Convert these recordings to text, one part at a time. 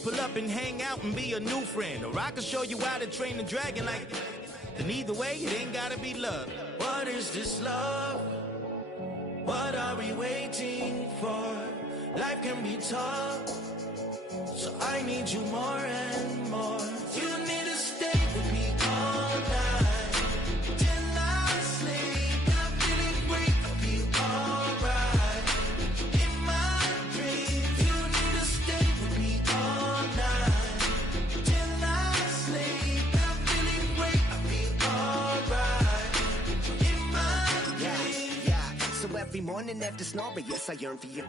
just pull up and hang out and be a new friend. Or I can show you how to train the dragon like... And either way, it ain't gotta be love. What is this love? What are we waiting for? Life can be tough, so I need you more and more. You need to stay with me all night till I sleep. I'm feeling great, I'll be alright. In my dreams, you need to stay with me all night till I sleep. I'm feeling great, I'll be alright. In my dreams. Yeah. So every morning after snoring, yes, I yearn for you.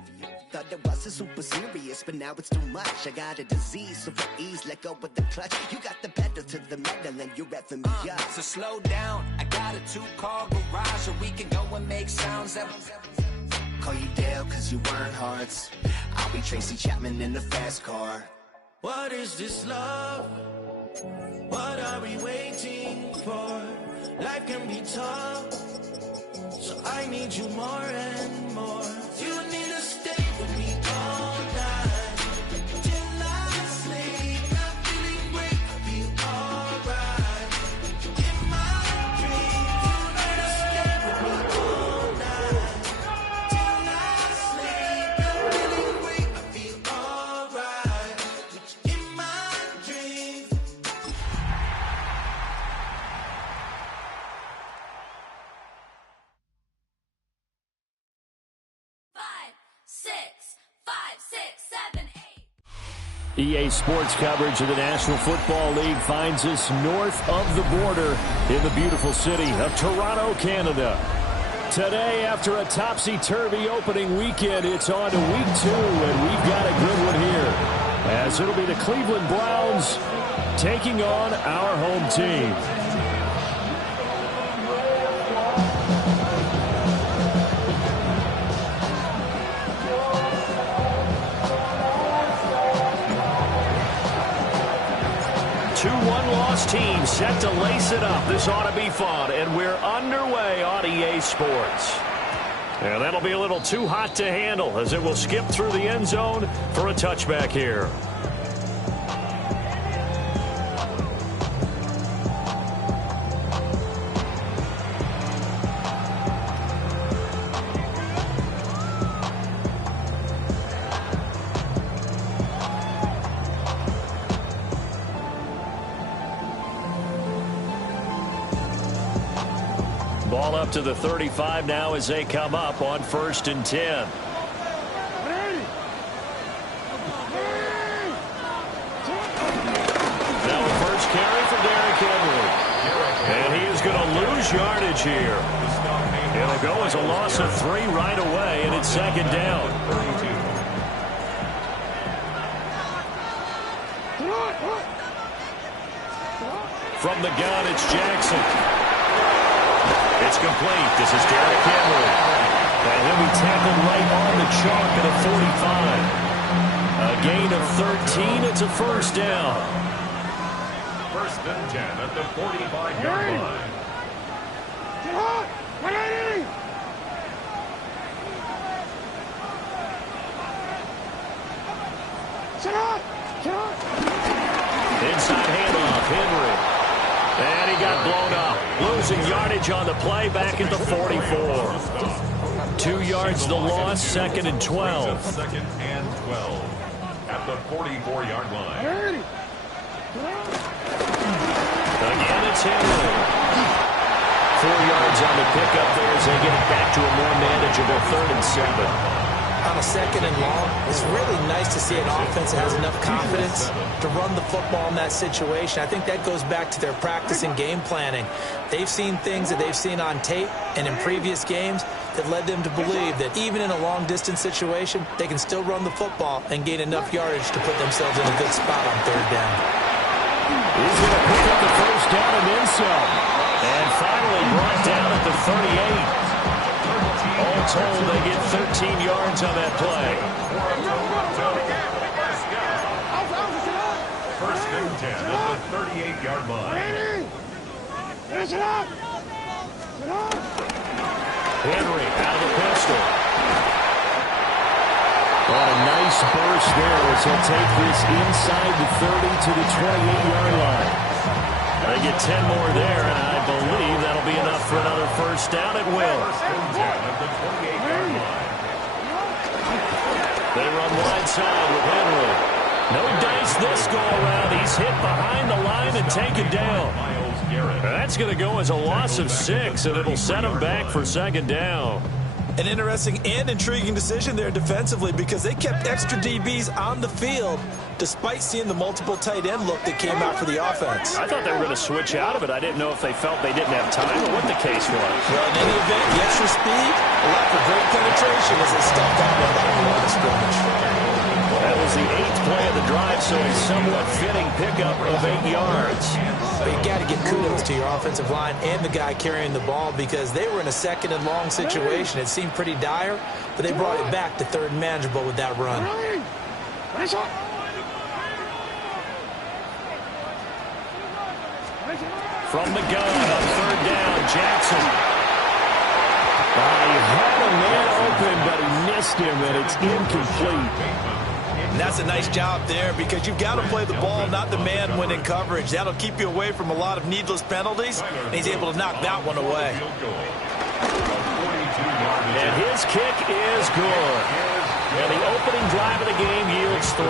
Thought it wasn't super serious, but now it's too much. I got a disease, so for ease, let go with the clutch. You got the pedal to the metal and you're reffing me up. So slow down, I got a 2-car garage, so we can go and make sounds that... Call you Dale, cause you weren't hearts. I'll be Tracy Chapman in the fast car. What is this love? What are we waiting for? Life can be tough, so I need you more and more. You need to stay with me all night till I sleep. I'm feeling great, I'll be alright. In my dreams, you need to stay with me all night till I sleep. I'm feeling great, I'll be alright. In my dreams. EA Sports coverage of the National Football League finds us north of the border in the beautiful city of Toronto, Canada. Today, after a topsy-turvy opening weekend, it's on to week 2, and we've got a good one here, as it'll be the Cleveland Browns taking on our home team. Two one-loss teams set to lace it up. This ought to be fun, and we're underway on EA Sports. And that'll be a little too hot to handle as it will skip through the end zone for a touchback here. Ball up to the 35 now as they come up on 1st and 10. Now a first carry for Derrick Henry. And he is going to lose yardage here. It'll go as a loss of 3 right away, and it's 2nd down. From the gun, it's Jackson. It's complete. This is Derrick Henry. And he'll be tackled right on the chalk at a 45. A gain of 13. It's a 1st down. 1st and 10 at the 45-yard line. Inside handoff, Henry. And he got blown up. Losing yardage on the play back at the 44. 2 yards the loss, 2nd and 12. 2nd and 12 at the 44-yard line. Again, it's Henry. 4 yards on the pickup there as they get it back to a more manageable 3rd and 7. On a 2nd and long, it's really nice to see an offense that has enough confidence to run the football in that situation. I think that goes back to their practice and game planning. They've seen things that they've seen on tape and in previous games that led them to believe that even in a long-distance situation, they can still run the football and gain enough yardage to put themselves in a good spot on 3rd down. He's going to pick up the 1st down and then some. And finally brought down at the 38. All told, they get 13 yards on that play. 1st and 10 at the 38-yard line. Henry out of the pistol. On a nice burst there as he'll take this inside the 30 to the 28-yard line. They get 10 more there, and I believe that'll be enough for another first down. It will. They run wide side with Henry. No dice this go-around. He's hit behind the line and taken down. That's going to go as a loss of 6, and it'll set him back for second down. An interesting and intriguing decision there defensively because they kept extra DBs on the field despite seeing the multiple tight end look that came out for the offense. I thought they were going to switch out of it. I didn't know if they felt they didn't have time or what the case was. Well, in any event, the extra speed, a lack of great penetration as they stuffed that one out of the line of scrimmage. That was the 8th play of the drive, so a somewhat fitting pickup of 8 yards. But you got to give kudos to your offensive line and the guy carrying the ball because they were in a second and long situation. It seemed pretty dire, but they brought it back to third and manageable with that run. From the gun on third down, Jackson. He had a man open, but he missed him, and it's incomplete. And that's a nice job there because you've got to play the ball, not the man when in coverage. That'll keep you away from a lot of needless penalties, and he's able to knock that one away. And his kick is good. And the opening drive of the game yields 3.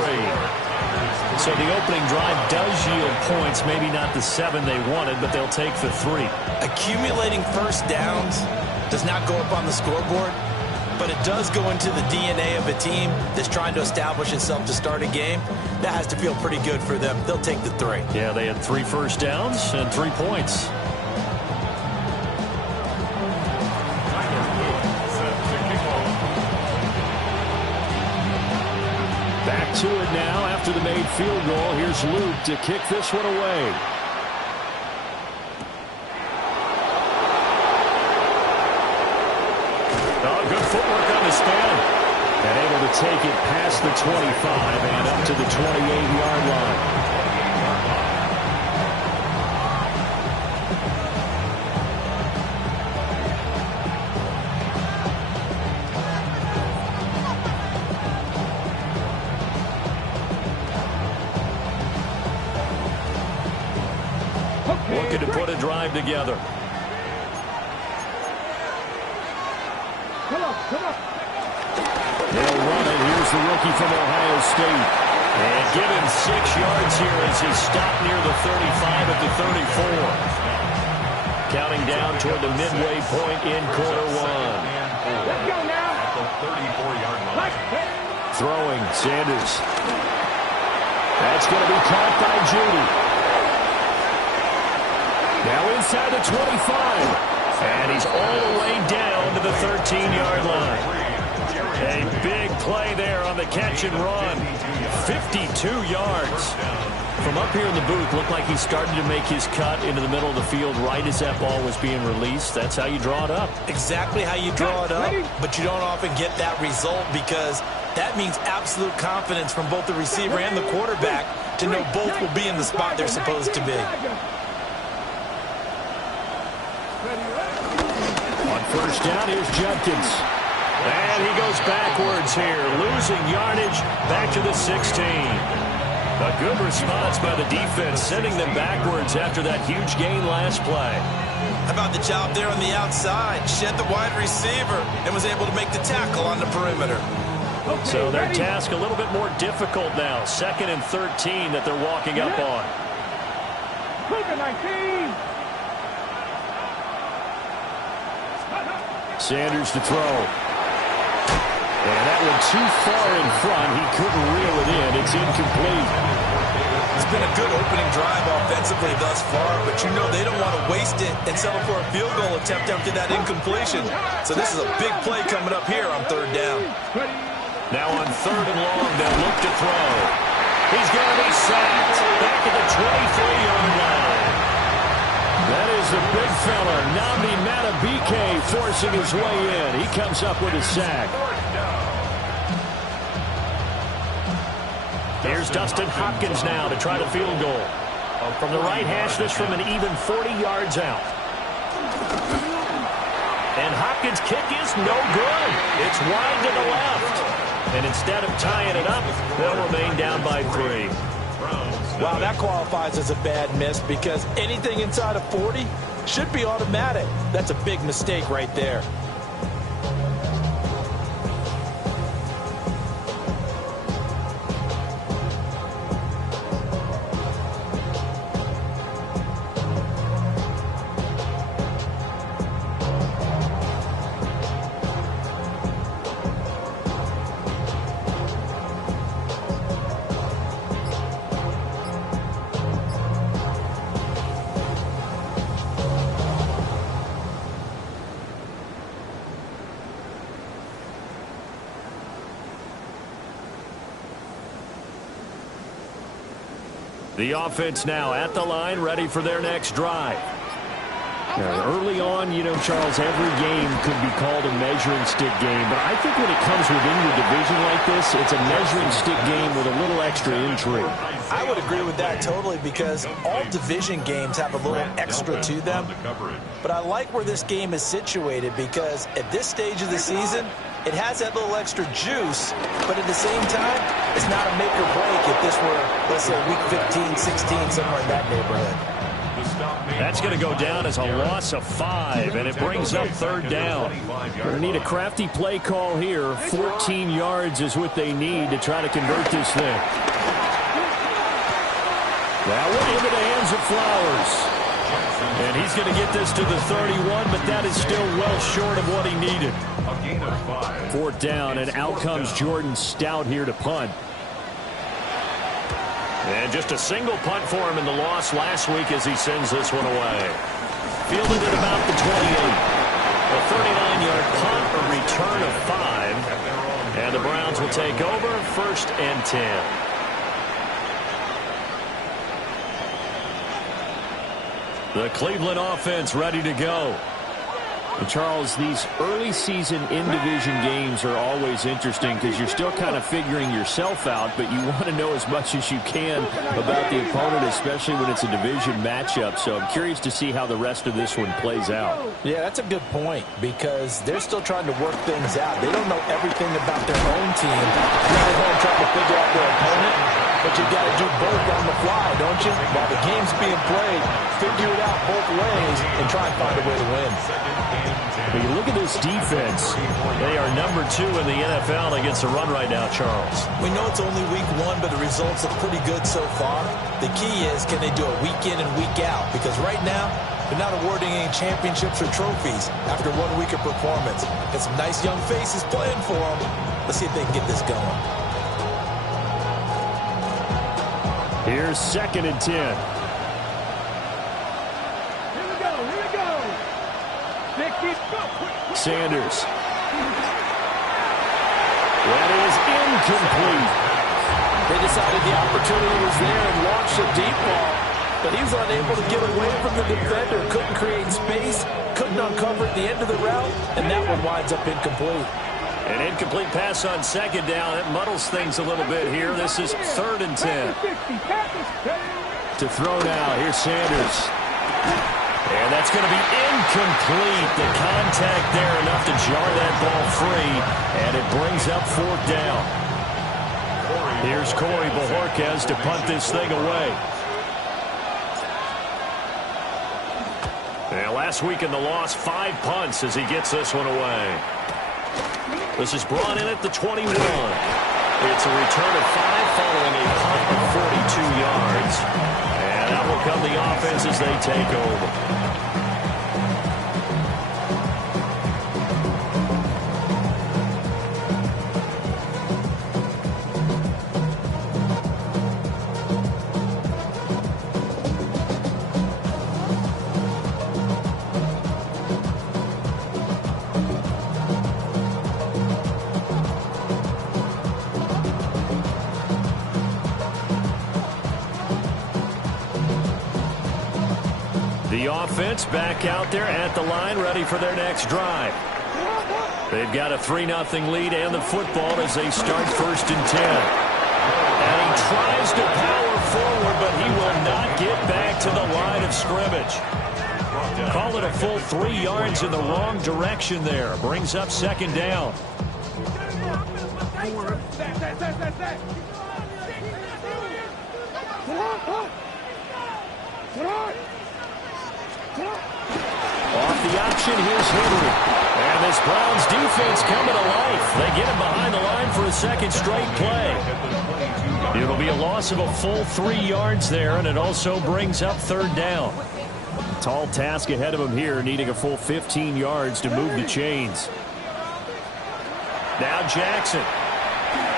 So the opening drive does yield points, maybe not the 7 they wanted, but they'll take the 3. Accumulating first downs does not go up on the scoreboard, but it does go into the DNA of a team that's trying to establish itself to start a game. That has to feel pretty good for them. They'll take the 3. Yeah, they had 3 first downs and 3 points. Back to it now after the made field goal. Here's Luke to kick this one away. Good footwork on the stand. And able to take it past the 25 and up to the 28-yard line. Looking to put a drive together. They'll run it. Here's the rookie from Ohio State. And give him 6 yards here as he stopped near the 35 at the 34. Counting down toward the midway point in quarter 1. Let's go now. At the 34-yard line. Throwing, Sanders. That's going to be caught by Judy. Now inside the 25. And he's all the way down to the 13-yard line. A big play there on the catch and run. 52 yards. From up here in the booth, looked like he started to make his cut into the middle of the field right as that ball was being released. That's how you draw it up. Exactly how you draw it up, but you don't often get that result because that means absolute confidence from both the receiver and the quarterback to know both will be in the spot they're supposed to be. On first down, here's Judkins. And he goes backwards here, losing yardage back to the 16. A good response by the defense, sending them backwards after that huge gain last play. How about the job there on the outside? Shed the wide receiver and was able to make the tackle on the perimeter. So their task a little bit more difficult now. 2nd and 13 that they're walking up on. Sanders to throw. And that one too far in front. He couldn't reel it in. It's incomplete. It's been a good opening drive offensively thus far, but you know they don't want to waste it and settle for a field goal attempt after that incompletion. So this is a big play coming up here on 3rd down. Now on 3rd and long, they'll look to throw. He's going to be sacked back at the 23-yard line. That is the big fella, Nnamdi Madubuike, forcing his way in. He comes up with a sack. Here's Dustin Hopkins now to try the field goal. From the right hash, this from an even 40 yards out. And Hopkins' kick is no good. It's wide to the left. And instead of tying it up, they'll remain down by 3. Wow, that qualifies as a bad miss because anything inside of 40 should be automatic. That's a big mistake right there. The offense now at the line, ready for their next drive. Now, early on, you know, Charles, every game could be called a measuring stick game, but I think when it comes within your division like this, it's a measuring stick game with a little extra intrigue. I would agree with that totally because all division games have a little extra to them. But I like where this game is situated because at this stage of the season, it has that little extra juice, but at the same time, it's not a make or break if this were, let's say, week 15, 16, somewhere in that neighborhood. That's going to go down as a loss of 5, and it brings up 3rd down. Going to need a crafty play call here. 14 yards is what they need to try to convert this thing. That went into the hands of Flowers. And he's going to get this to the 31, but that is still well short of what he needed. 4th down, and out comes Jordan Stout here to punt. And just a single punt for him in the loss last week as he sends this one away. Fielded at about the 28. A 39-yard punt, a return of 5. And the Browns will take over 1st and 10. The Cleveland offense ready to go. And Charles, these early season in-division games are always interesting because you're still kind of figuring yourself out, but you want to know as much as you can about the opponent, especially when it's a division matchup. So I'm curious to see how the rest of this one plays out. Yeah, that's a good point because they're still trying to work things out. They don't know everything about their own team. They're going to try to figure out their opponent, but you got to do both on the fly, don't you? While the game's being played, figure it out both ways and try and find a way to win. When you look at this defense, they are number 2 in the NFL against the run right now, Charles. We know it's only week 1, but the results look pretty good so far. The key is, can they do it week in and week out? Because right now, they're not awarding any championships or trophies after 1 week of performance. Got some nice young faces playing for them. Let's see if they can get this going. Here's 2nd and 10. Sanders. That is incomplete. They decided the opportunity was there and launched a deep ball, but he was unable to get away from the defender, couldn't create space, couldn't uncover at the end of the route, and that one winds up incomplete. An incomplete pass on 2nd down. It muddles things a little bit here. This is 3rd and 10. To throw now. Here's Sanders. And that's going to be incomplete. The contact there enough to jar that ball free, and it brings up 4th down. Here's Corey Bojorquez to punt this thing away. And last week in the loss, 5 punts as he gets this one away. This is brought in at the 21. It's a return of 5 following a punt of 42 yards. And that will come the offense as they take over. The offense back out there at the line, ready for their next drive. They've got a 3-0 lead and the football as they start 1st and 10. And he tries to power forward, but he will not get back to the line of scrimmage. Call it a full 3 yards in the wrong direction there. Brings up 2nd down. Off the option, here's Henry. And this Browns defense coming to life. They get him behind the line for a second straight play. It'll be a loss of a full 3 yards there, and it also brings up third down. Tall task ahead of him here, needing a full 15 yards to move the chains. Now Jackson.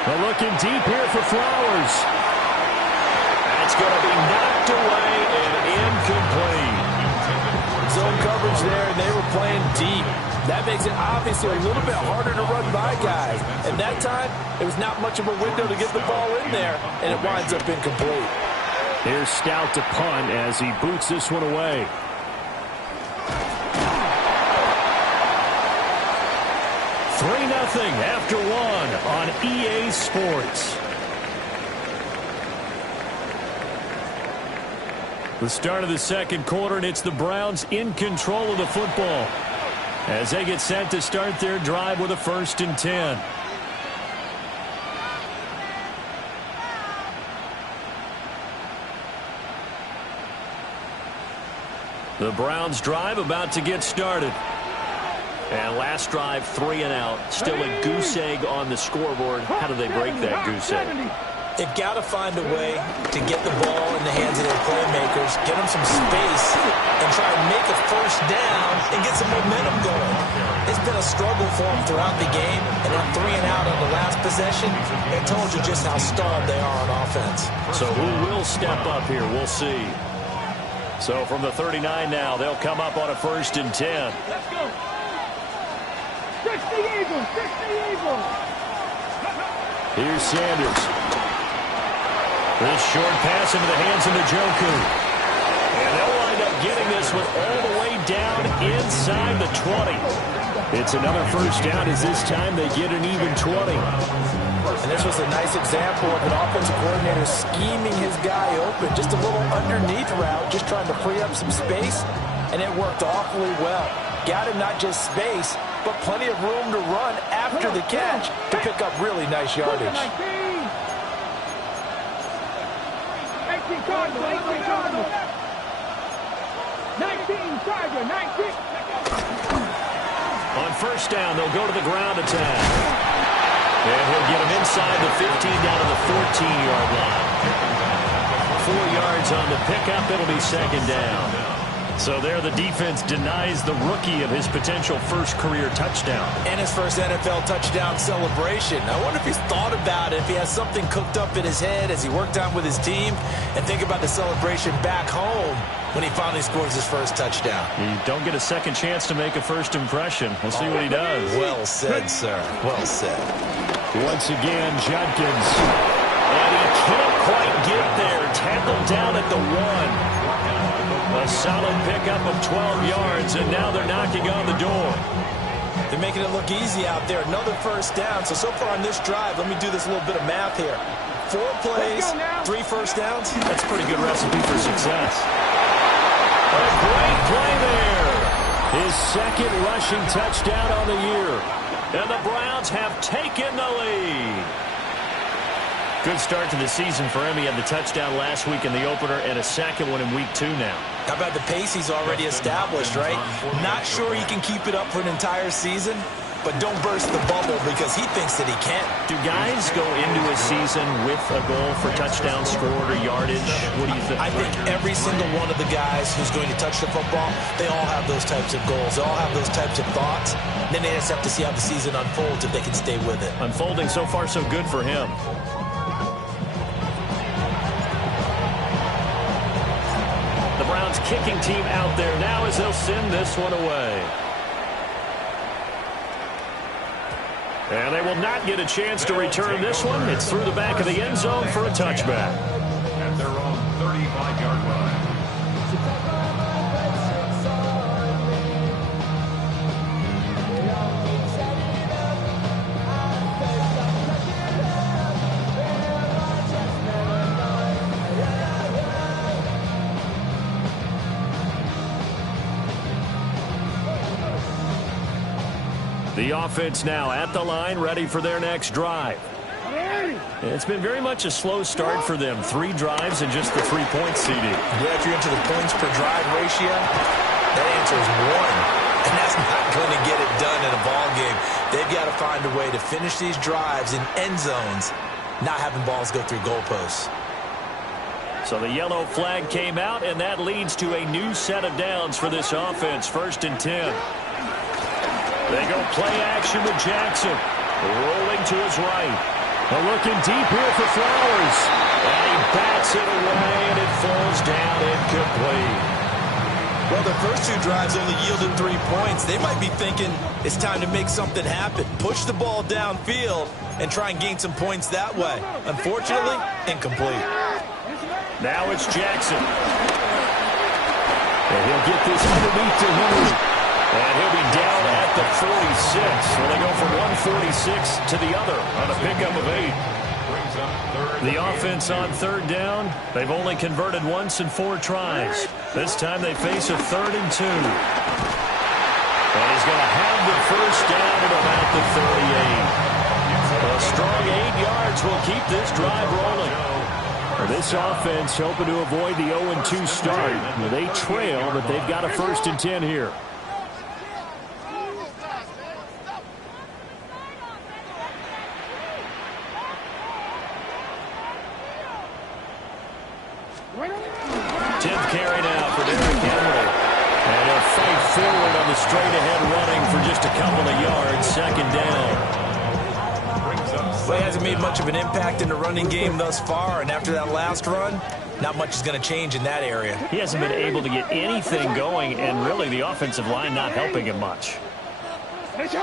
They're looking deep here for Flowers. That's going to be knocked away and incomplete. Zone coverage there, and they were playing deep. That makes it obviously a little bit harder to run by guys. And that time, it was not much of a window to get the ball in there, and it winds up incomplete. Here's Stout to punt as he boots this one away. Three 0 after one on EA Sports. The start of the second quarter, and it's the Browns in control of the football as they get set to start their drive with a 1st and 10. The Browns drive about to get started. And last drive, 3 and out. Still a goose egg on the scoreboard. How do they break that goose egg? They've got to find a way to get the ball in the hands of their playmakers, get them some space, and try and make a 1st down and get some momentum going. It's been a struggle for them throughout the game, and that 3 and out on the last possession, it told you just how stalled they are on offense. So who will step up here? We'll see. So from the 39 now, they'll come up on a 1st and 10. Let's go. Fix the Eagles. Fix the Eagles. Here's Sanders. This short pass into the hands of Njoku. And they'll wind up getting this one all the way down inside the 20. It's another 1st down as this time they get an even 20. And this was a nice example of an offensive coordinator scheming his guy open. Just a little underneath route, just trying to free up some space. And it worked awfully well. Got him not just space, but plenty of room to run after the catch to pick up really nice yardage. 18 Cardinals. 19 Tiger. 19. On 1st down, they'll go to the ground attack. And he'll get him inside the 15 down to the 14-yard line. 4 yards on the pickup. It'll be 2nd down. So there the defense denies the rookie of his potential first career touchdown. And his first NFL touchdown celebration. I wonder if he's thought about it, if he has something cooked up in his head as he worked out with his team, and think about the celebration back home when he finally scores his first touchdown. You don't get a second chance to make a first impression. We'll see what he does. Well said, sir. Well said. Once again, Judkins. And he can't quite get there. Tackled down at the 1. A solid pickup of 12 yards, and now they're knocking on the door. They're making it look easy out there. Another 1st down. So far on this drive, let me do this little bit of math here. 4 plays, 3 1st downs. That's a pretty good recipe for success. A great play there. His 2nd rushing touchdown on the year. And the Browns have taken the lead. Good start to the season for him. He had the touchdown last week in the opener and a 2nd one in week 2 now. How about the pace he's already established, right? Not sure he can keep it up for an entire season, but don't burst the bubble because he thinks that he can. Do guys go into a season with a goal for touchdown scored or yardage? What do you think? I think every single one of the guys who's going to touch the football, they all have those types of goals. They all have those types of thoughts. Then they just have to see how the season unfolds if they can stay with it. Unfolding so far so good for him. The Browns kicking team out there now as they'll send this one away. And they will not get a chance to return this one. It's through the back of the end zone for a touchback. At their own 35-yard line. The offense now at the line, ready for their next drive. It's been very much a slow start for them. 3 drives and just the 3-point CD. Yeah, if you're into the points per drive ratio, that answer is 1. And that's not going to get it done in a ball game. They've got to find a way to finish these drives in end zones, not having balls go through goalposts. So the yellow flag came out, and that leads to a new set of downs for this offense. 1st and 10. They go play action with Jackson. Rolling to his right. Looking deep here for Flowers. And he bats it away, and it falls down incomplete. Well, their first 2 drives only yielded 3 points. They might be thinking it's time to make something happen. Push the ball downfield and try and gain some points that way. Unfortunately, incomplete. Now it's Jackson. And he'll get this underneath to Henry. And he'll be down at the 46. So they go from 146 to the other on a pickup of 8. The offense on 3rd down, they've only converted once in 4 tries. This time they face a 3rd and 2. And he's going to have the first down at about the 38. A strong 8 yards will keep this drive rolling. This offense hoping to avoid the 0-2 start. They trail, but they've got a 1st and 10 here. Forward on the straight-ahead running for just a couple of yards. 2nd down. Well, he hasn't made much of an impact in the running game thus far, and after that last run, not much is going to change in that area. He hasn't been able to get anything going, and really the offensive line not helping him much. They'll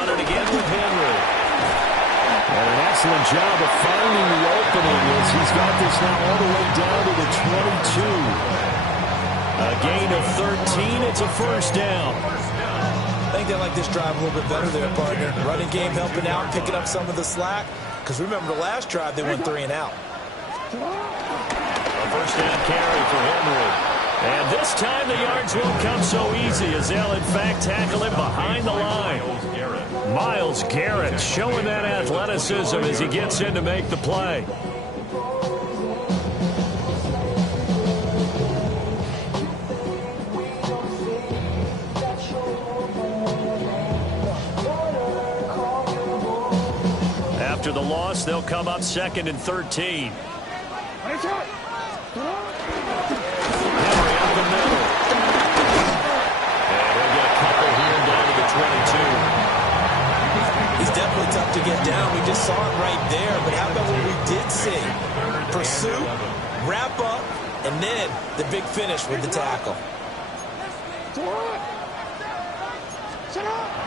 run it again with Henry. And an excellent job of finding the opening as he's got this now all the way down to the 22. A gain of 13. It's a 1st down. I think they like this drive a little bit better there, partner. Running game helping out, picking up some of the slack. Because remember the last drive, they went 3 and out. A 1st down carry for Henry. And this time the yards won't come so easy as they'll in fact tackle him behind the line. Myles Garrett showing that athleticism as he gets in to make the play. After the loss, they'll come up 2nd and 13. Henry up the middle. And he'll get a couple here down to the 22. He's definitely tough to get down. We just saw it right there. But how about what we did see? Pursue, wrap up, and then the big finish with the tackle.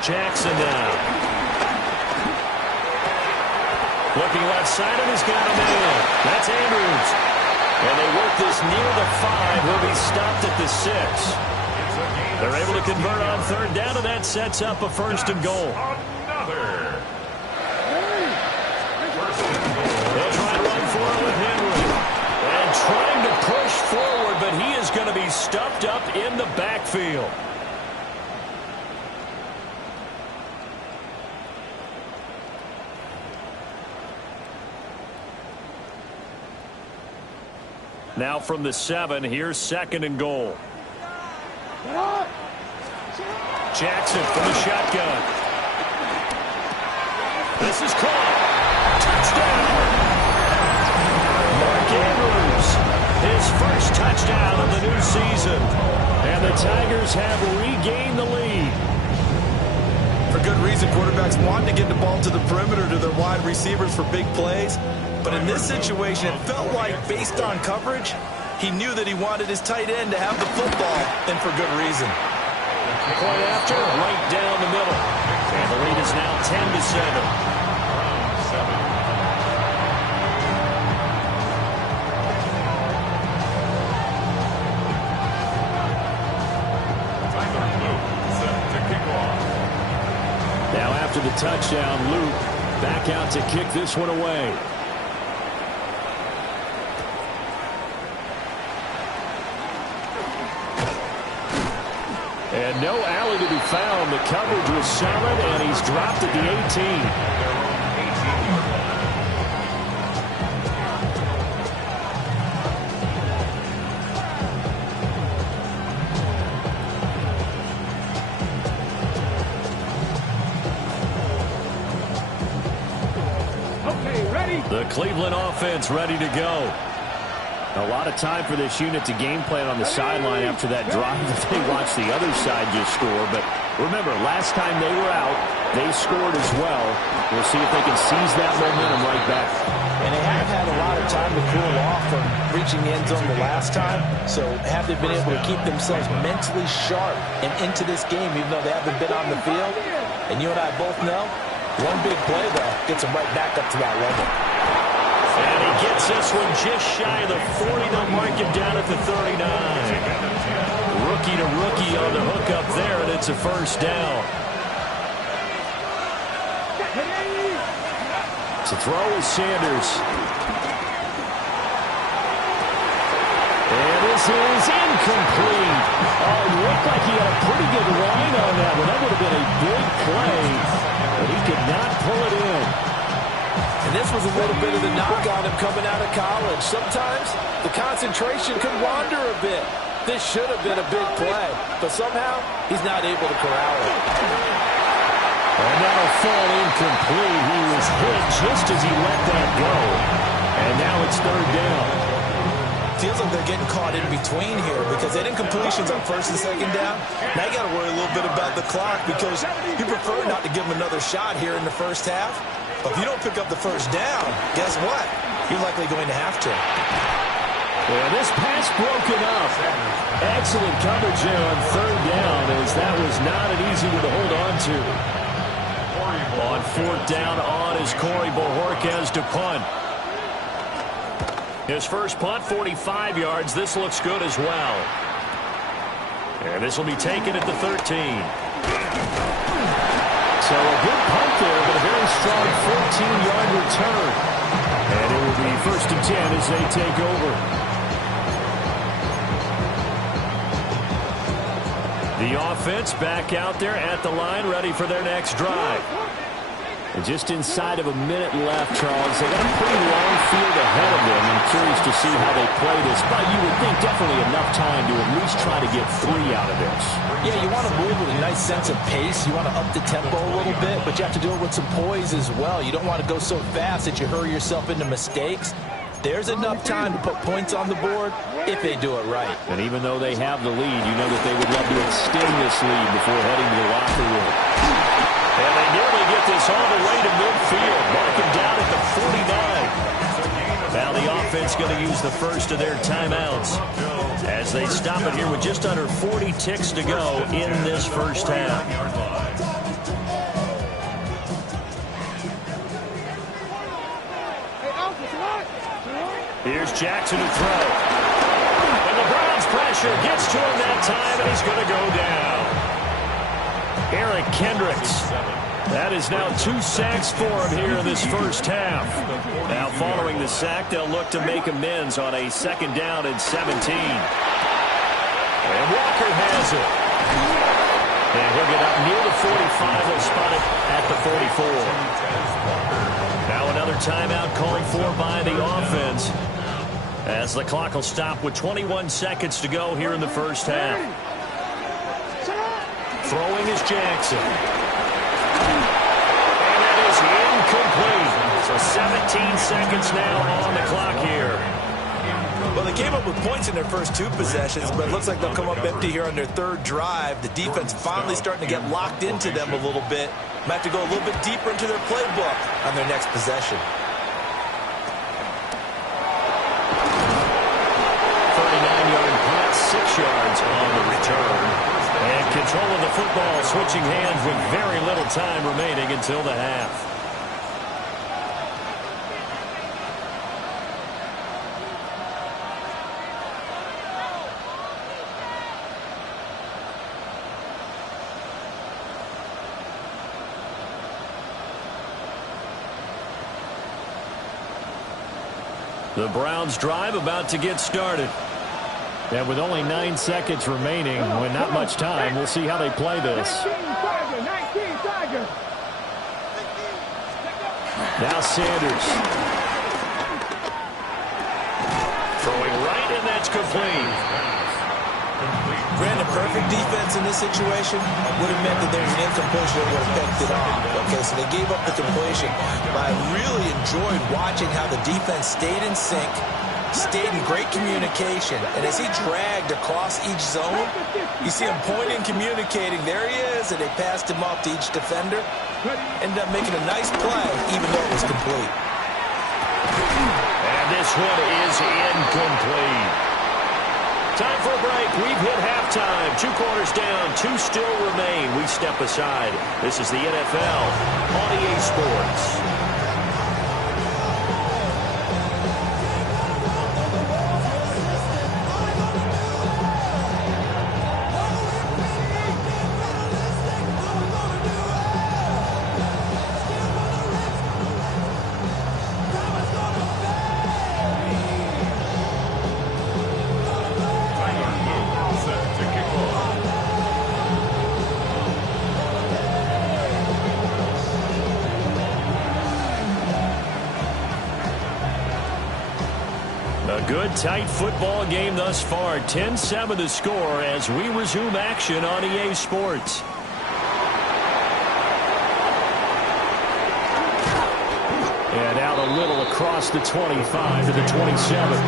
Jackson now. Looking left side, and he's got him in. That's Andrews. And they work this near the 5. He'll be stopped at the 6. They're able to convert on 3rd down, and that sets up a 1st and goal. They'll try to run for it with Henry. And trying to push forward, but he is going to be stuffed up in the backfield. Now from the 7, here's 2nd and goal. Jackson from the shotgun. This is caught. Touchdown. Mark Andrews, his first touchdown of the new season. And the Tigers have regained the lead. For good reason, quarterbacks want to get the ball to the perimeter to their wide receivers for big plays. But in this situation, it felt like, based on coverage, he knew that he wanted his tight end to have the football, and for good reason. Point after, right down the middle. And the lead is now 10-7. Now after the touchdown, Luke back out to kick this one away. And no alley to be found. The coverage was solid, and he's dropped at the 18. Cleveland offense ready to go. A lot of time for this unit to game plan on the sideline after that drive that they watched the other side just score. But remember, last time they were out, they scored as well. We'll see if they can seize that momentum right back. And they haven't had a lot of time to cool off from reaching the end zone the last time. So have they been able to keep themselves mentally sharp and into this game, even though they haven't been on the field? And you and I both know, one big play, though, gets them right back up to that level. And he gets this one just shy of the 40. They'll mark him down at the 39. Rookie to rookie on the hook up there, and it's a first down. To throw is Sanders. And this is incomplete. Oh, it looked like he had a pretty good line on that one. That would have been a big play, but he could not pull it in. And this was a little bit of the knock on him coming out of college. Sometimes the concentration could wander a bit. This should have been a big play, but somehow he's not able to corral it. And that'll fall incomplete. He was hit just as he let that go. And now it's third down. Feels like they're getting caught in between here because they didn't completions on first and second down. Now you got to worry a little bit about the clock because you prefer not to give them another shot here in the first half. But if you don't pick up the first down, guess what? You're likely going to have to. Yeah, this pass broken up. Excellent coverage there on third down as that was not an easy one to hold on to. On fourth down on is Corey Bojorquez to punt. His first punt, 45 yards. This looks good as well. And this will be taken at the 13. So a good punt there, but a very strong 14-yard return. And it will be first and 10 as they take over. The offense back out there at the line, ready for their next drive. And just inside of a minute left, Charles. They got a pretty long field ahead of them. I'm curious to see how they play this. But you would think definitely enough time to at least try to get 3 out of this. Yeah, you want to move with a nice sense of pace. You want to up the tempo a little bit, but you have to do it with some poise as well. You don't want to go so fast that you hurry yourself into mistakes. There's enough time to put points on the board if they do it right. And even though they have the lead, you know that they would love to extend this lead before heading to the locker room. And they nearly get this all the way to midfield, marking down at the 49. Now the offense going to use the first of their timeouts as they stop it here with just under 40 ticks to go in this first half. Here's Jackson to throw. And the Browns pressure gets to him that time, and he's going to go down. Eric Kendricks. That is now 2 sacks for him here in this first half. Now following the sack, they'll look to make amends on a second down and 17. And Walker has it. And he'll get up near the 45. He'll spot it at the 44. Now another timeout called for by the offense as the clock will stop with 21 seconds to go here in the first half. Throwing is Jackson. And that is incomplete. So 17 seconds now on the clock here. Well, they came up with points in their first 2 possessions, but it looks like they'll come up empty here on their third drive. The defense finally starting to get locked into them a little bit. Might have to go a little bit deeper into their playbook on their next possession. 39-yard punt, 6 yards on the return. And control of the football switching hands with very little time remaining until the half. The Browns drive about to get started. And with only 9 seconds remaining, with not much time, we'll see how they play this. Now Sanders. Throwing right, and that's complete. Brandon, perfect defense in this situation would have meant that there's an incompletion that would have picked it off. Okay, so they gave up the completion. But I really enjoyed watching how the defense stayed in sync, stayed in great communication, and as he dragged across each zone, you see him pointing, communicating. There he is, and they passed him off to each defender. Ended up making a nice play, even though it was complete. And this one is incomplete. Time for a break. We've hit halftime. 2 quarters down, 2 still remain. We step aside. This is the NFL on EA Sports. Good, tight football game thus far. 10-7 the score as we resume action on EA Sports. And out a little across the 25 to the 27.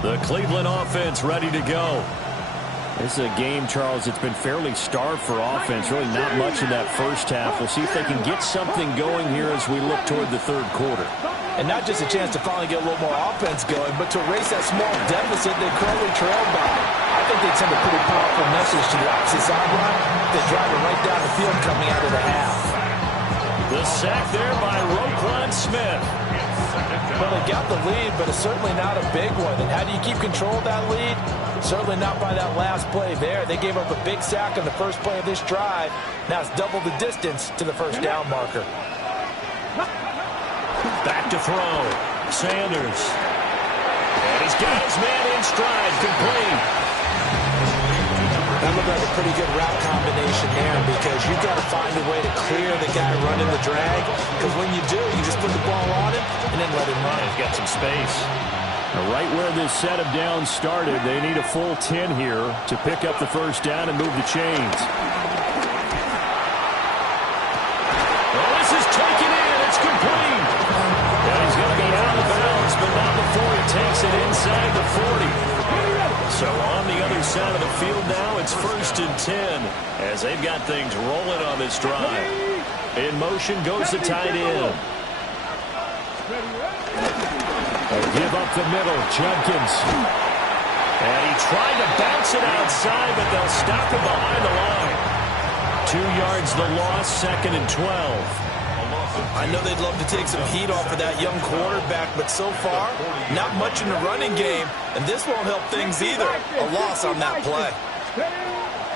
The Cleveland offense ready to go. This is a game, Charles, it's been fairly starved for offense. Really not much in that first half. We'll see if they can get something going here as we look toward the third quarter. And not just a chance to finally get a little more offense going, but to erase that small deficit they currently trailed by. I think they'd send a pretty powerful message to the opposite sideline. They drive it right down the field coming out of the half. The sack there by Roquan Smith. Well, they got the lead, but it's certainly not a big one. And how do you keep control of that lead? Certainly not by that last play there. They gave up a big sack on the first play of this drive. Now it's double the distance to the first down marker. Back to throw. Sanders. And he's got his man in stride. Complete. That looked like a pretty good route combination there because you've got to find a way to clear the guy running the drag. Because when you do, you just put the ball on him and then let him run. He's got some space. Right where this set of downs started, they need a full 10 here to pick up the first down and move the chains. Well, this is taken in. It's complete. And he's going to be out of bounds, but not before he takes it inside the 40. So on the other side of the field now, it's 1st and 10 as they've got things rolling on this drive. In motion goes the tight end. Give up the middle, Judkins. And he tried to bounce it outside, but they'll stop him behind the line. 2 yards the loss, 2nd and 12. I know they'd love to take some heat off of that young quarterback, but so far, not much in the running game, and this won't help things either. A loss on that play.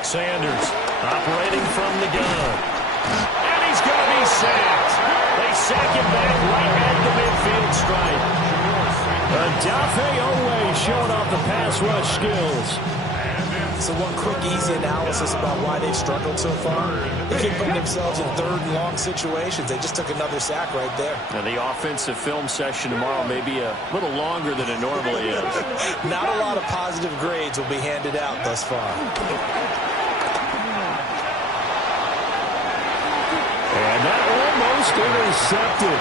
Sanders operating from the gun. And he's going to be sacked. They sack him back right at the midfield stripe. Dafe Owe showing off the pass rush skills. So one quick, easy analysis about why they've struggled so far. They keep putting themselves in 3rd and long situations. They just took another sack right there. And the offensive film session tomorrow may be a little longer than it normally is. Not a lot of positive grades will be handed out thus far. And that almost intercepted.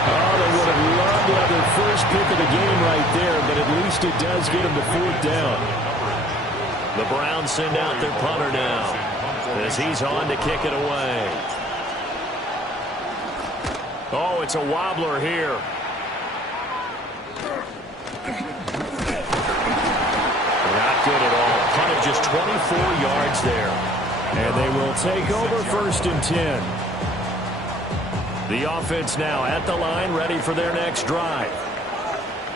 Oh, they would have loved to have their first pick of the game right there, but at least it does get them to 4th down. The Browns send out their punter now as he's on to kick it away. Oh, it's a wobbler here. Not good at all. Punt of just 24 yards there. And they will take over 1st and 10. The offense now at the line, ready for their next drive.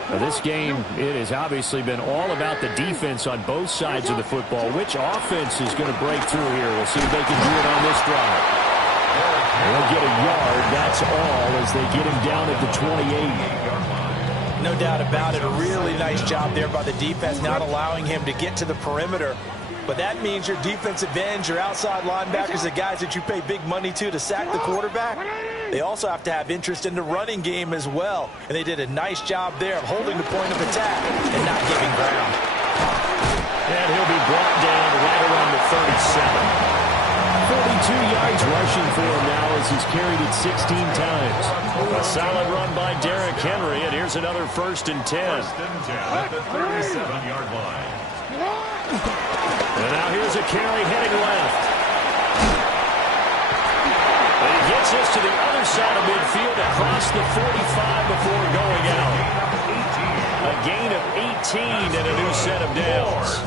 Now this game, it has obviously been all about the defense on both sides of the football. Which offense is going to break through here? We'll see if they can do it on this drive. They'll get a yard, that's all, as they get him down at the 28. No doubt about it. A really nice job there by the defense, not allowing him to get to the perimeter. But that means your defensive ends, your outside linebackers, the guys that you pay big money to sack the quarterback, they also have to have interest in the running game as well. And they did a nice job there of holding the point of attack and not giving ground. And he'll be brought down right around the 37. 42 yards rushing for him now as he's carried it 16 times. A solid run by Derrick Henry, and here's another 1st and 10. First and 10 at the 37-yard line. And now here's a carry heading left. And he gets this to the other side of midfield across the 45 before going out. A gain of 18 and a new set of downs.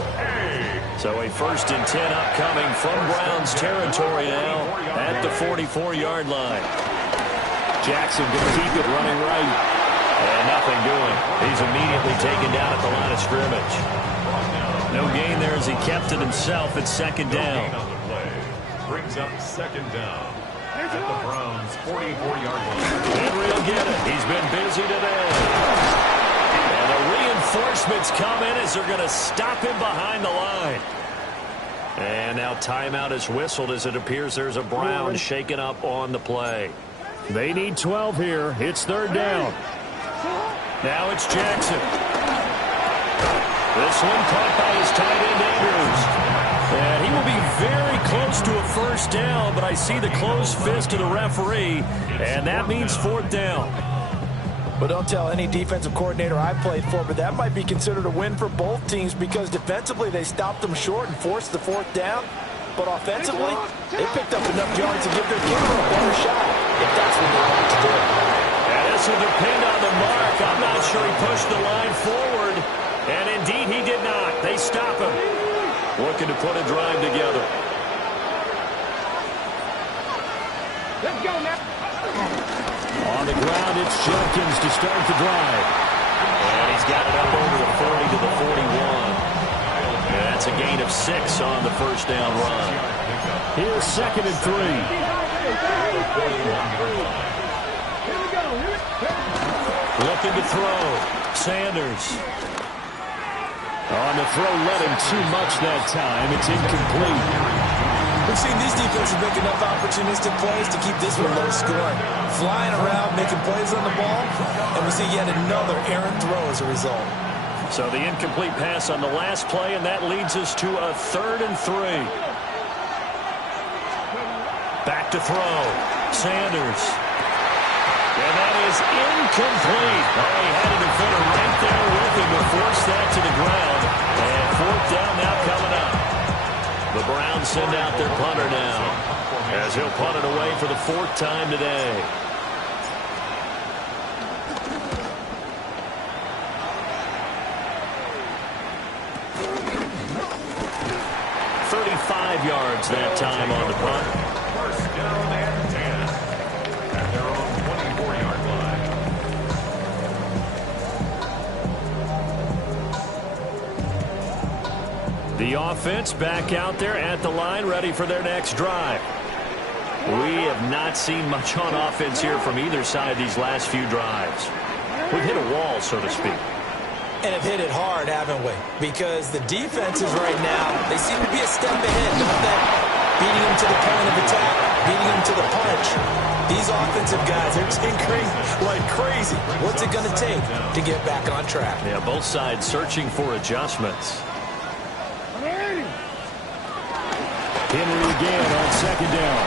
So a 1st and 10 upcoming from Browns territory now at the 44-yard line. Jackson going to keep it running right. And nothing doing. He's immediately taken down at the line of scrimmage. No gain there as he kept it himself at 2nd down. On the play. Brings up 2nd down at the Browns' 44-yard line. Henry will get it. He's been busy today. And the reinforcements come in as they're going to stop him behind the line. And now timeout is whistled as it appears there's a Brown shaken up on the play. They need 12 here. It's 3rd down. Now it's Jackson. This one caught by his tight end, Andrews. And he will be very close to a 1st down, but I see the closed fist of the referee, and that means 4th down. But don't tell any defensive coordinator I played for, but that might be considered a win for both teams because defensively they stopped them short and forced the 4th down. But offensively, they picked up enough yards to give their kicker a better shot if that's what they want to do. And this will depend on the mark. I'm not sure he pushed the line forward. And indeed, he did not. They stop him. Looking to put a drive together. Let's go now. On the ground, it's Jenkins to start the drive. And he's got it up over the 40 to the 41. And that's a gain of 6 on the 1st down run. Here's 2nd and 3. Looking to throw. Sanders. On the throw, led him too much that time. It's incomplete. We've seen these defenses make enough opportunistic plays to keep this one low scoring. Flying around, making plays on the ball, and we see yet another errant throw as a result. So the incomplete pass on the last play, and that leads us to a 3rd and 3. Back to throw. Sanders. And that is incomplete. Oh, he had a defender right there with him to force that to the ground. And 4th down now coming up. The Browns send out their punter now as he'll punt it away for the 4th time today. Yards that time on the punt. 1st down and 10 at their own 24-yard line. The offense back out there at the line, ready for their next drive. We have not seen much on offense here from either side these last few drives. We've hit a wall, so to speak. And have hit it hard, haven't we? Because the defenses right now, they seem to be a step ahead, don't they? Beating them to the point of attack, beating them to the punch. These offensive guys are tinkering like crazy. What's it going to take to get back on track? Yeah, both sides searching for adjustments. Henry again on 2nd down.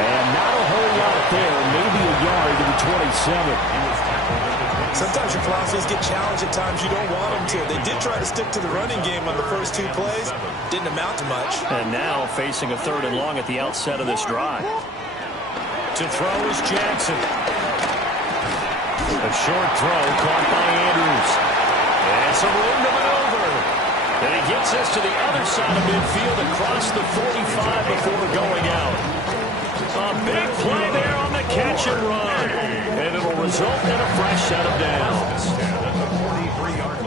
And not a whole lot there, maybe a yard to the 27. Sometimes your philosophies get challenged at times you don't want them to. They did try to stick to the running game on the first 2 plays. Didn't amount to much. And now facing a 3rd and long at the outset of this drive. To throw is Jackson. A short throw caught by Andrews. And some room to maneuver. And he gets this to the other side of midfield across the 45 before going out. A big play there on the catch and run. And it'll result in a fresh set of downs.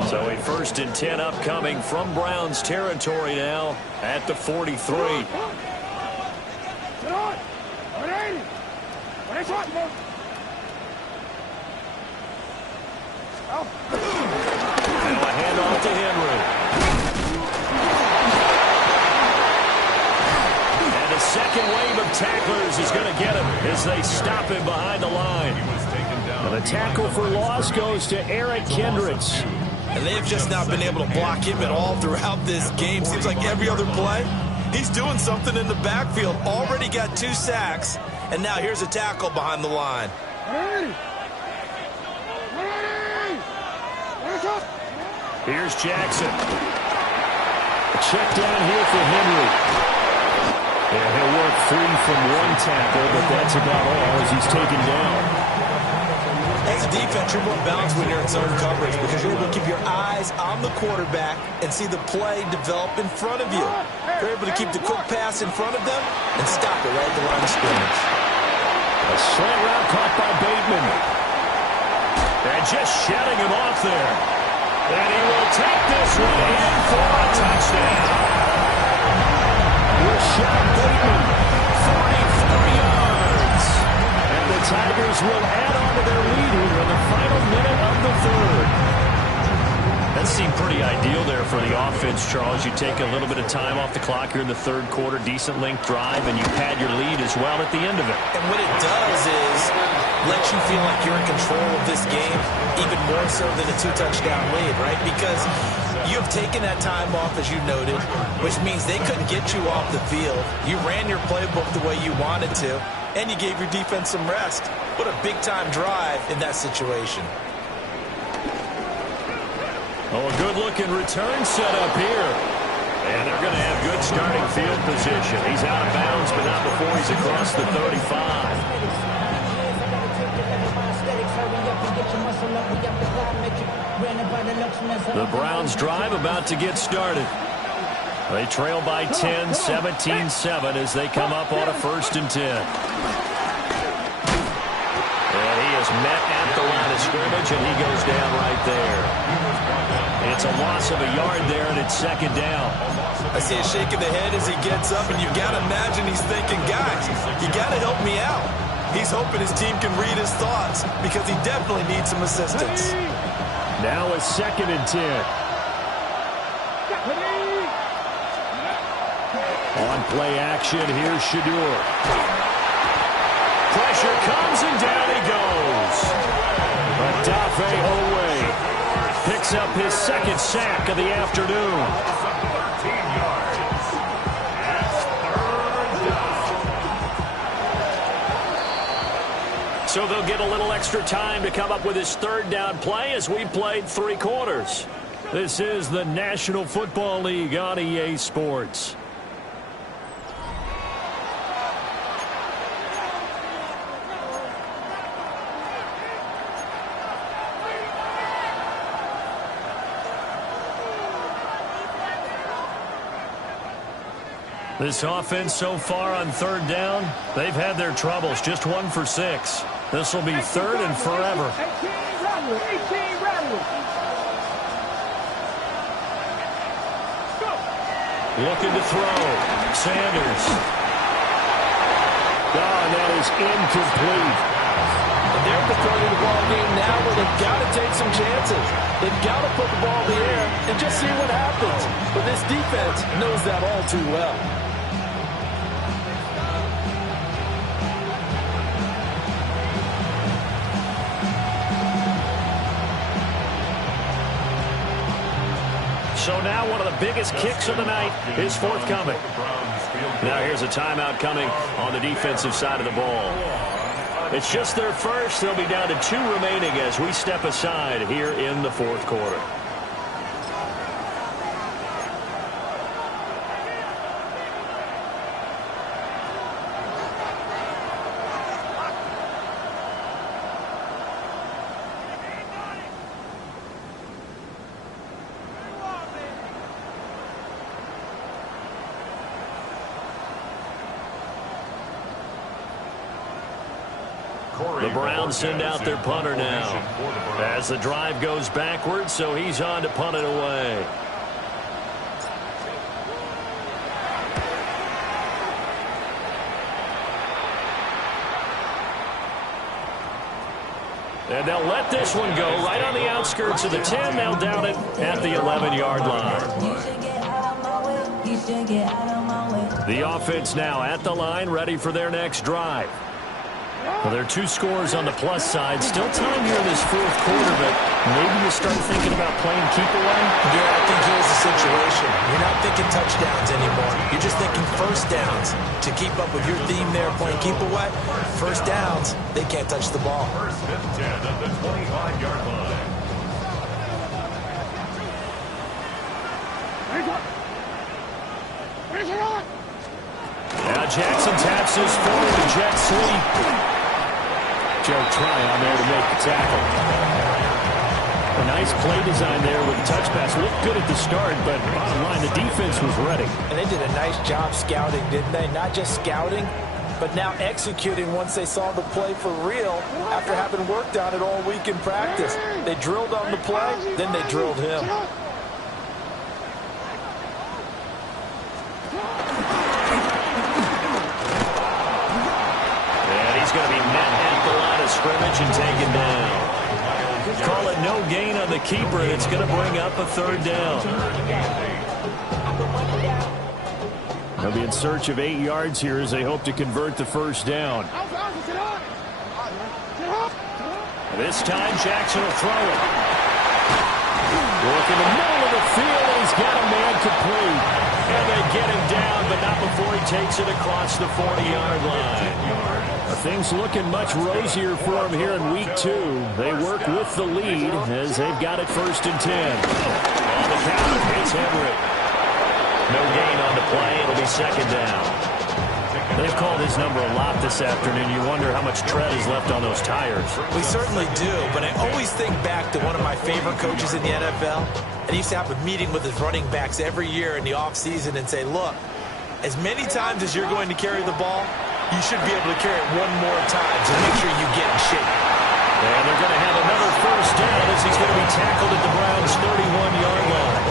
So a 1st and 10 upcoming from Browns territory now at the 43. Now a handoff to Henry. tacklers is going to get him as they stop him behind the line. And the tackle for loss goes to Eric Kendricks. And they've just not been able to block him at all throughout this game. Seems like every other play, he's doing something in the backfield. Already got 2 sacks, and now here's a tackle behind the line. Here's Jackson. Check down here for Henry. And he'll work free from 1 tackle, but that's about all as he's taken down. As a defense, you're more balanced when you're in zone coverage because you're able to keep your eyes on the quarterback and see the play develop in front of you. You're able to keep the quick pass in front of them and stop it right at the line of scrimmage. A slant route caught by Bateman. And just shutting him off there. And he will take this one in for a touchdown. Rashad Bateman, 44 yards. And the Tigers will add on to their lead here in the final minute of the 3rd. That seemed pretty ideal there for the offense, Charles. You take a little bit of time off the clock here in the 3rd quarter, decent length drive, and you pad your lead as well at the end of it. And what it does is let you feel like you're in control of this game, even more so than a 2-touchdown lead, right? Because you have taken that time off, as you noted, which means they couldn't get you off the field. You ran your playbook the way you wanted to, and you gave your defense some rest. What a big-time drive in that situation. Oh, a good-looking return set up here. And they're going to have good starting field position. He's out of bounds, but not before he's across the 35. The Browns drive about to get started. They trail by 10, 17-7 as they come up on a 1st and 10. And he is met at the line of scrimmage, and he goes down right there. It's a loss of a yard there, and it's 2nd down. I see a shake of the head as he gets up, and you've got to imagine he's thinking, guys, you got to help me out. He's hoping his team can read his thoughts because he definitely needs some assistance. Now it's 2nd and 10. On play action, here's Shadur. Pressure comes, and down he goes. Odafe Oweh picks up his 2nd sack of the afternoon. 13 yards. That's 3rd down. So they'll get a little extra time to come up with his 3rd down play as we played 3 quarters. This is the National Football League on EA Sports. This offense so far on 3rd down, they've had their troubles. Just 1 for 6. This will be 3rd and forever. 18 rattle. Looking to throw. Sanders. Oh, and that is incomplete. And they're at the point of the ball game now where they've got to take some chances. They've got to put the ball in the air and just see what happens. But this defense knows that all too well. So now one of the biggest kicks of the night is forthcoming. Now here's a timeout coming on the defensive side of the ball. It's just their first. They'll be down to 2 remaining as we step aside here in the 4th quarter. The Browns send out their punter now as the drive goes backwards, so he's on to punt it away. And they'll let this one go right on the outskirts of the 10. They'll down it at the 11-yard line. The offense now at the line, ready for their next drive. Well, there are 2 scores on the plus side. Still time here in this fourth quarter, but maybe you start thinking about playing keep away? Yeah, I think here's the situation. You're not thinking touchdowns anymore. You're just thinking first downs. To keep up with your theme there, playing keep away, first downs, they can't touch the ball. First and 10 at the 25-yard line. Now Jackson taps his forward jet sweep. Joe Tryon there to make the tackle. A nice play design there with the touch pass. Looked good at the start, but bottom line, the defense was ready. And they did a nice job scouting, didn't they? Not just scouting, but now executing once they saw the play for real after having worked on it all week in practice. They drilled on the play, then they drilled him. He's going to be met at the line of scrimmage and taken down. Call it no gain on the keeper, and it's going to bring up a third down. They'll be in search of 8 yards here as they hope to convert the first down. This time, Jackson will throw it. Look in the middle of the field, and he's got a man complete. And they get him down, but not before he takes it across the 40-yard line. Things looking much rosier for him here in week 2. They work with the lead as they've got it first and 10. On the counter, it's Henry. No gain on the play. It'll be second down. They've called his number a lot this afternoon. You wonder how much tread is left on those tires. We certainly do, but I always think back to one of my favorite coaches in the NFL. And he used to have a meeting with his running backs every year in the offseason and say, look, as many times as you're going to carry the ball, you should be able to carry it one more time, so make sure you get in shape. And they're going to have another first down as he's going to be tackled at the Browns' 31-yard line.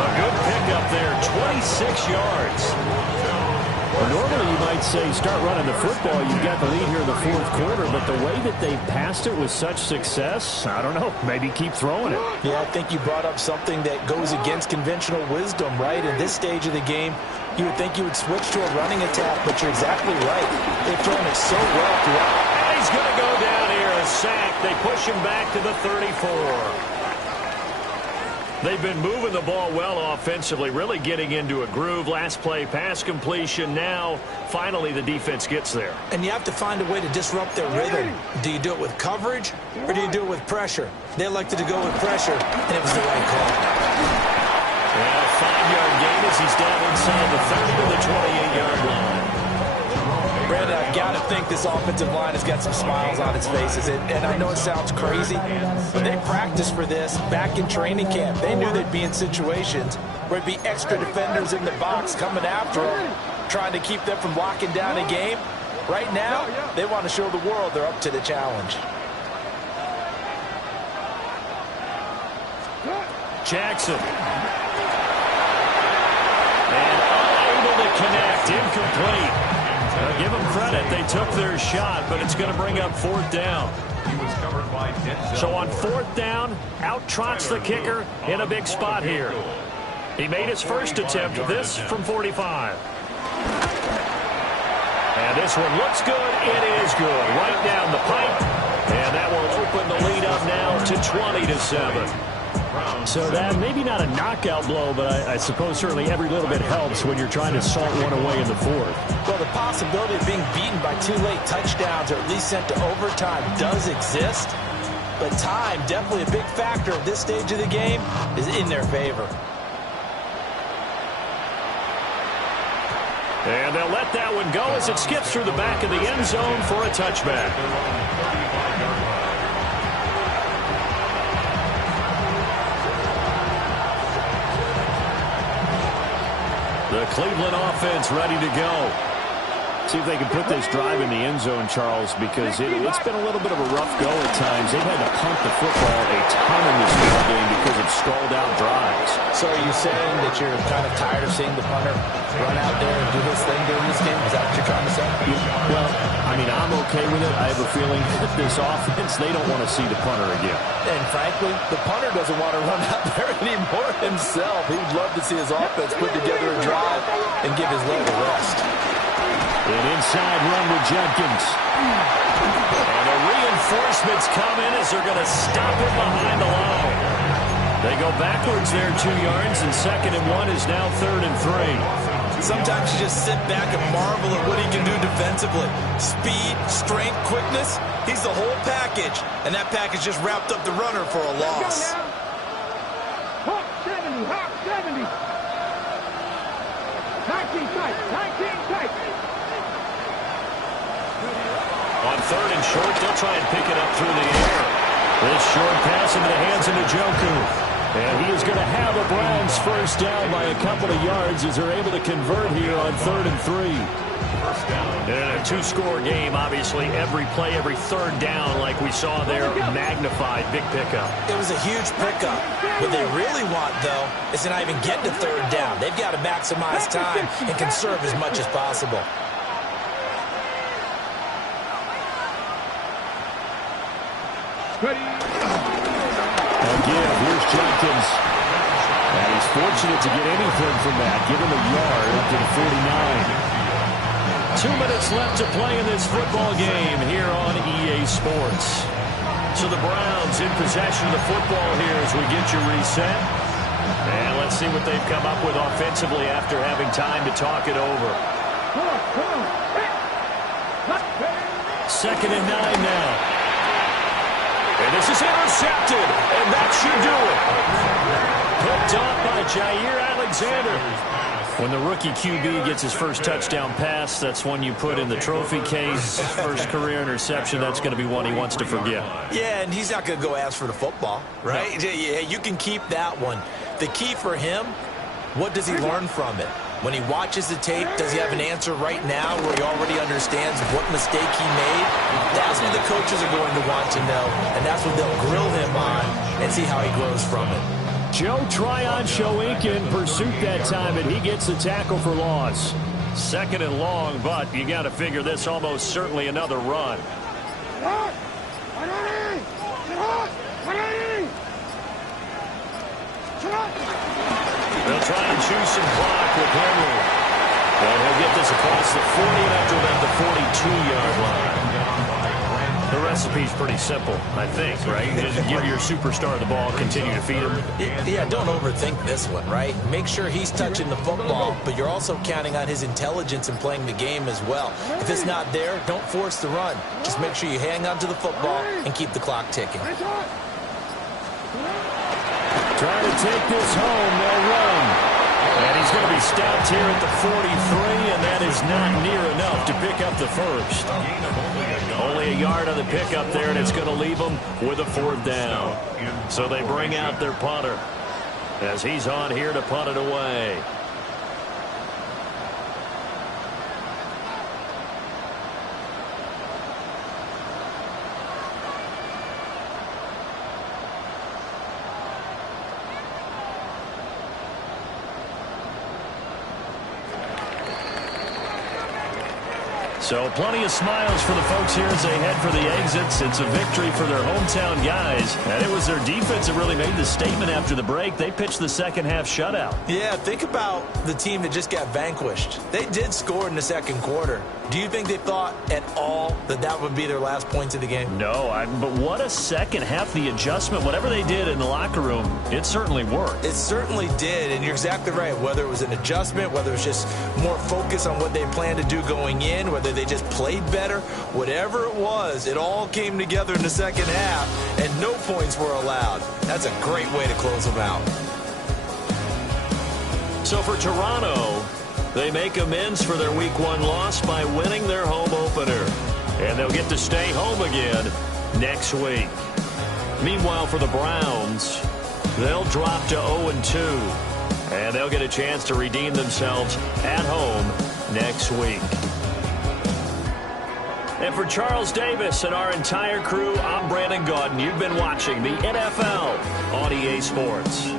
A good pickup there, 26 yards. Well, normally you might say start running the football. You've got the lead here in the fourth quarter, but the way that they passed it with such success, I don't know, maybe keep throwing it. Yeah, I think you brought up something that goes against conventional wisdom, right? In this stage of the game, you would think you would switch to a running attack, but you're exactly right. They've thrown it so well throughout. And he's going to go down here, a sack. They push him back to the 34. They've been moving the ball well offensively, really getting into a groove. Last play, pass completion. Now, finally, the defense gets there. And you have to find a way to disrupt their rhythm. Do you do it with coverage, or do you do it with pressure? They elected to go with pressure, and it was the right call. Well, 5-yard gain as he's down inside the 30 to the 28-yard line. Brandon, I've got to think this offensive line has got some smiles on its faces. And I know it sounds crazy, but they practiced for this back in training camp. They knew they'd be in situations where there'd be extra defenders in the box coming after them, trying to keep them from locking down a game. Right now, they want to show the world they're up to the challenge. Jackson. And unable to connect, incomplete. Give them credit. They took their shot, but it's going to bring up fourth down. So on fourth down, out trots the kicker in a big spot here. He made his first attempt, this from 45. And this one looks good. It is good. Right down the pipe. And that will open the lead up now to 20-7. So that maybe not a knockout blow, but I suppose certainly every little bit helps when you're trying to salt one away in the fourth. Well, the possibility of being beaten by 2 late touchdowns or at least sent to overtime does exist, but time, definitely a big factor at this stage of the game, is in their favor. And they'll let that one go as it skips through the back of the end zone for a touchback. The Cleveland offense ready to go. See if they can put this drive in the end zone, Charles, because it's been a little bit of a rough go at times. They've had to punt the football a ton in this ball game because of stalled-out drives. So are you saying that you're kind of tired of seeing the punter run out there and do this thing during this game? Is that what you're trying to say? Well, I mean, I'm okay with it. I have a feeling that this offense, they don't want to see the punter again. And frankly, the punter doesn't want to run out there anymore himself. He would love to see his offense put together a drive and give his leg a rest. An inside run with Jenkins. And the reinforcements come in as they're going to stop him behind the line. They go backwards there 2 yards, and 2nd and 1 is now 3rd and 3. Sometimes you just sit back and marvel at what he can do defensively. Speed, strength, quickness, he's the whole package. And that package just wrapped up the runner for a loss. Hawk 70, Hawk 70. 19 tight, 19 tight. On 3rd and short, they'll try and pick it up through the air. This short pass into the hands of Njoku. And he is going to have a Browns first down by a couple of yards as they're able to convert here on 3rd and 3. And a two-score game, obviously. Every play, every third down, like we saw there, magnified. Big pickup. It was a huge pickup. What they really want, though, is to not even get to 3rd down. They've got to maximize time and conserve as much as possible. Again, here's Jenkins. And he's fortunate to get anything from that. Give him a yard up to the 49. 2 minutes left to play in this football game here on EA Sports. So the Browns in possession of the football here as we get you reset. And let's see what they've come up with offensively after having time to talk it over. 2nd and 9 now. And this is intercepted, and that should do it. Picked off by Jair Alexander. When the rookie QB gets his first touchdown pass, that's one you put in the trophy case. First career interception, that's going to be one he wants to forget. Yeah, and he's not going to go ask for the football, right? No. Yeah, you can keep that one. The key for him, what does he learn from it? When he watches the tape, does he have an answer right now where he already understands what mistake he made? That's what the coaches are going to want to know, and that's what they'll grill him on and see how he grows from it. Joe Tryon-Shoyinka in pursuit that time, and he gets the tackle for loss. 2nd and long, but you got to figure this almost certainly another run. They'll try and choose some clock with Henry. And he'll get this across the 40 and after that the 42-yard line. The recipe's pretty simple, I think, right? Just give your superstar the ball, continue to feed him. Yeah, don't overthink this one, right? Make sure he's touching the football, but you're also counting on his intelligence in playing the game as well. If it's not there, don't force the run. Just make sure you hang on to the football and keep the clock ticking. Trying to take this home, they'll run. And he's going to be stopped here at the 43, and that is not near enough to pick up the first. Only a yard on the pickup there, and it's going to leave them with a 4th down. So they bring out their punter as he's on here to punt it away. So plenty of smiles for the folks here as they head for the exits. It's a victory for their hometown guys. And it was their defense that really made the statement after the break. They pitched the second half shutout. Yeah, think about the team that just got vanquished. They did score in the 2nd quarter. Do you think they thought at all that that would be their last points of the game? No, but what a second half. The adjustment, whatever they did in the locker room, it certainly worked. It certainly did, and you're exactly right. Whether it was an adjustment, whether it was just more focus on what they planned to do going in, whether they just played better, whatever it was, it all came together in the second half, and no points were allowed. That's a great way to close them out. So for Toronto, they make amends for their Week 1 loss by winning their home opener. And they'll get to stay home again next week. Meanwhile, for the Browns, they'll drop to 0-2. And they'll get a chance to redeem themselves at home next week. And for Charles Davis and our entire crew, I'm Brandon Gaudin. You've been watching the NFL on EA Sports.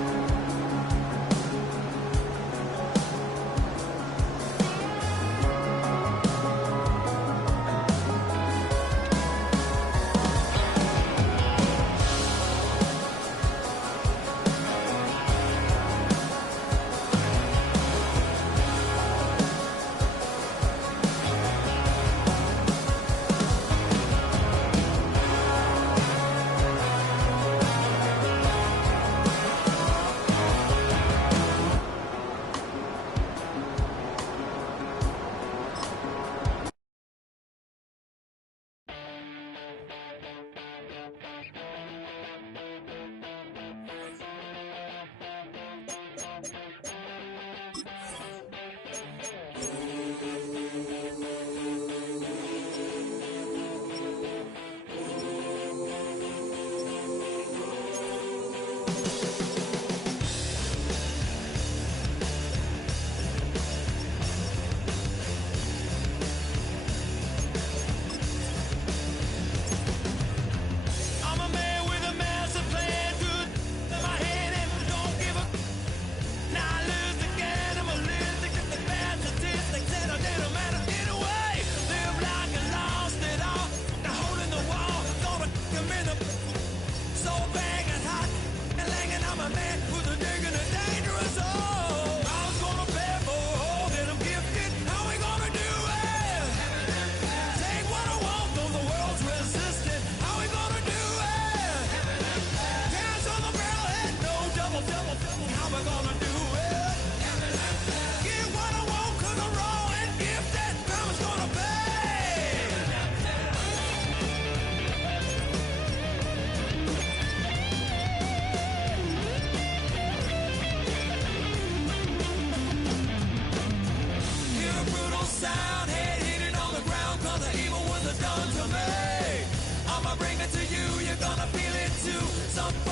Some